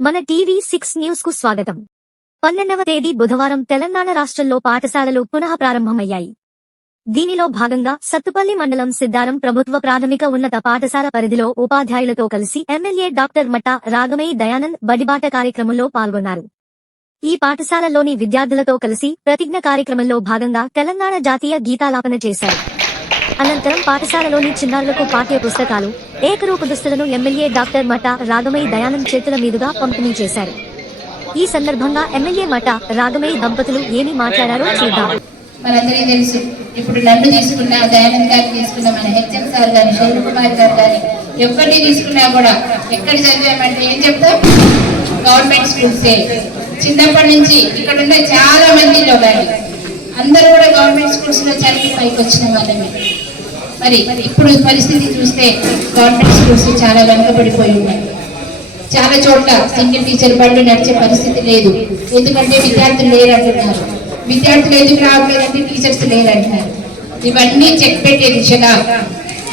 మన TV six న్యూస్కు స్వాగతం. పన్నెండవ తేదీ బుధవారం తెలంగాణ రాష్ట్రంలో పాఠశాలలు పునః ప్రారంభమయ్యాయి. దీనిలో భాగంగా సత్తుపల్లి మండలం సిద్దారం ప్రభుత్వ ప్రాథమిక ఉన్నత పాఠశాల పరిధిలో ఉపాధ్యాయులతో కలిసి ఎమ్మెల్యే డాక్టర్ మట్టా రాగమయ్య దయానంద్ బడిబాట కార్యక్రమంలో పాల్గొన్నారు. ఈ పాఠశాలలోని విద్యార్థులతో కలిసి ప్రతిజ్ఞ కార్యక్రమంలో భాగంగా తెలంగాణ జాతీయ గీతాలాపన చేశారు. అనంతరం పాఠశాలలోని చిన్నారులకు పాఠ్య పుస్తకాలు ఏకరూప దుస్తులను ఎమ్మెల్యే డాక్టర్ మఠ రాగమయ్య దయానంద్ చేతుల మీదుగా పంపిణీ చేశారు. ఈ సందర్భంగా ఎమ్మెల్యే మఠ రాగమయ్య దంపతులు ఏమి మాట్లాడారో చూద్దాం. మనందరికీ తెలుసు ఇప్పుడు నన్ను తీసుకున్న దయానంద్ గారిని తీసుకున్న మన హెచ్ఎం సార్ గారి శైలు కుమార్ గారు గాని ఎవరిని తీసుకున్నా కూడా ఎక్కడ చదివామంటే ఏం చెప్తాం? గవర్నమెంట్ స్కూల్సే. చిన్నప్పటి నుంచి ఇక్కడ ఉన్న చాలా మందిలో కానీ అందరూ కూడా గవర్నమెంట్ స్కూల్స్లో చదివి పైకి వచ్చిన వాళ్ళమే. మరి ఇప్పుడు పరిస్థితి చూస్తే గవర్నమెంట్ స్కూల్స్ చాలా వెనకబడిపోయి ఉన్నాయి. చాలా చోట్ల సింగిల్ టీచర్ బళ్ళు నడిచే పరిస్థితి లేదు. ఎందుకంటే విద్యార్థులు లేరంటున్నారు. విద్యార్థులు ఎందుకు రావట్లేదంటే టీచర్స్ లేరంటున్నారు. ఇవన్నీ చెక్ పెట్టే దిశగా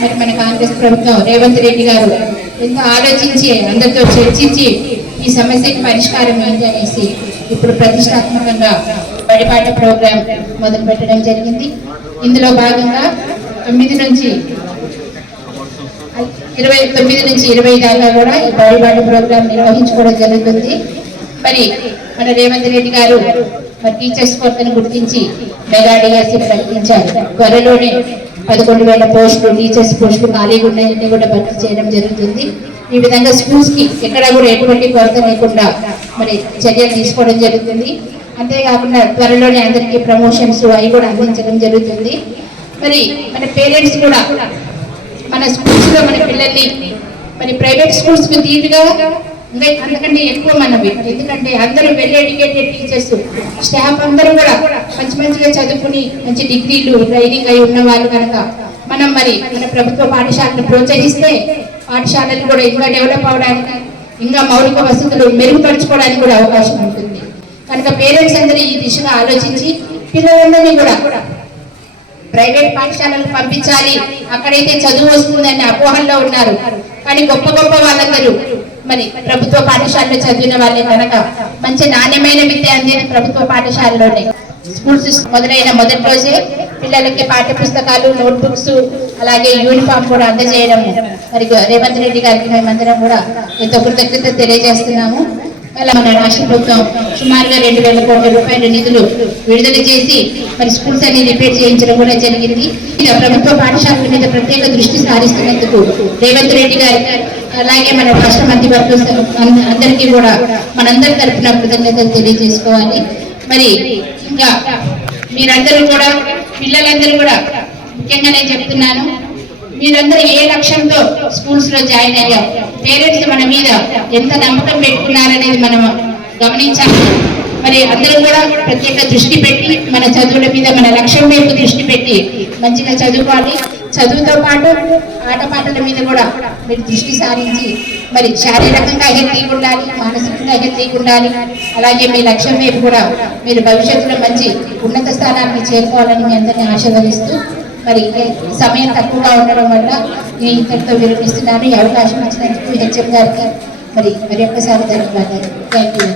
మరి మన కాంగ్రెస్ ప్రభుత్వం రేవంత్ రెడ్డి గారు ఎంతో ఆలోచించి అందరితో చర్చించి ఈ సమస్యకి పరిష్కారం ఏంటి అనేసి ఇప్పుడు ప్రతిష్టాత్మకంగా బడిపాట ప్రోగ్రాం మొదలు పెట్టడం జరిగింది. ఇందులో భాగంగా తొమ్మిది నుంచి ఇరవై తొమ్మిది నుంచి ఇరవై దాకా కూడా ఈ బాడీ ప్రోగ్రాం నిర్వహించుకోవడం జరుగుతుంది. మరి మన రేవంత్ రెడ్డి గారు మరి టీచర్స్ కొరతను గుర్తించి మెగా డిఎస్సి ప్రకటించారు. త్వరలోనే పదకొండు వేల పోస్టులు టీచర్స్ పోస్టులు ఖాళీగా ఉన్నాయని కూడా భర్తీ చేయడం జరుగుతుంది. ఈ విధంగా స్కూల్స్కి ఎక్కడ కూడా ఎటువంటి కొరత లేకుండా మరి చర్యలు తీసుకోవడం జరుగుతుంది. అంతేకాకుండా త్వరలోనే అందరికీ ప్రమోషన్స్ అవి కూడా అందించడం జరుగుతుంది. మరి మన పేరెంట్స్ కూడా మన స్కూల్స్లో మన పిల్లల్ని మరి ప్రైవేట్ స్కూల్స్కు దీటుగా ఇంకా అంతకంటే ఎక్కువ మనవి. ఎందుకంటే అందరూ వెల్ ఎడ్యుకేటెడ్ టీచర్స్ స్టాఫ్ అందరూ కూడా మంచి మంచిగా చదువుకుని మంచి డిగ్రీలు ట్రైనింగ్ అయి ఉన్న వాళ్ళు కనుక మనం మరి మన ప్రభుత్వ పాఠశాలను ప్రోత్సహిస్తే పాఠశాలలు కూడా ఇంకా డెవలప్ అవడానికి ఇంకా మౌలిక వసతులు మెరుగుపరచుకోవడానికి కూడా అవకాశం ఉంటుంది. కనుక పేరెంట్స్ అందరూ ఈ దిశగా ఆలోచించి పిల్లలందరినీ కూడా ప్రైవేట్ పాఠశాలలకు పంపించాలి. అక్కడైతే చదువు వస్తుందని అపోహల్లో ఉన్నారు. కానీ గొప్ప గొప్ప వాళ్ళందరూ మరి ప్రభుత్వ పాఠశాలలో చదివిన వాళ్ళే కనుక మంచి నాణ్యమైన విద్య అందేది ప్రభుత్వ పాఠశాలలోనే స్కూల్స్ మొదలైన మొదటి రోజే పిల్లలకి పాఠ్య పుస్తకాలు నోట్ బుక్స్ అలాగే యూనిఫామ్ కూడా అందజేయడం మరి రేవంత్ రెడ్డి గారికి మేమందరం కూడా ఎంతో కృతజ్ఞత తెలియజేస్తున్నాము. అలా మన రాష్ట్ర ప్రభుత్వం సుమారుగా రెండు వేల కోట్ల రూపాయల నిధులు విడుదల చేసి మరి స్కూల్స్ అన్ని రిపేర్ చేయించడం కూడా జరిగింది. ప్రభుత్వ పాఠశాలల మీద ప్రత్యేక దృష్టి సారిస్తున్నందుకు రేవంత్ రెడ్డి గారి అలాగే మన రాష్ట్ర మంత్రివర్గం అందరికీ కూడా మనందరి తరఫున కృతజ్ఞతలు తెలియజేసుకోవాలి. మరి ఇంకా మీరందరూ కూడా పిల్లలందరూ కూడా ముఖ్యంగా నేను చెప్తున్నాను మీరందరూ ఏ లక్ష్యంతో స్కూల్స్లో జాయిన్ అయ్యాం పేరెంట్స్ మన మీద ఎంత నమ్మకం పెట్టుకున్నారనేది మనం గమనించాలి. మరి అందరూ కూడా ప్రత్యేక దృష్టి పెట్టి మన చదువుల మీద మన లక్ష్యం వైపు దృష్టి పెట్టి మంచిగా చదువుకోవాలి. చదువుతో పాటు ఆటపాటల మీద కూడా మీరు దృష్టి సారించి మరి శారీరకంగా హెల్తీగా ఉండాలి మానసికంగా హెల్తీగా ఉండాలి. అలాగే మీ లక్ష్యం వైపు కూడా మీరు భవిష్యత్తులో మంచి ఉన్నత స్థానాన్ని చేరుకోవాలని మీ అందరినీ ఆశీర్వదిస్తూ మరి సమయం తక్కువగా ఉండడం వల్ల నేను ఇంతటితో విరమిస్తున్నాను ఈ అవకాశం ఇచ్చినందుకు హెచ్ఎం గారికి మరి మరి ఒక్కసారి ధన్యవాదాలు. Thank you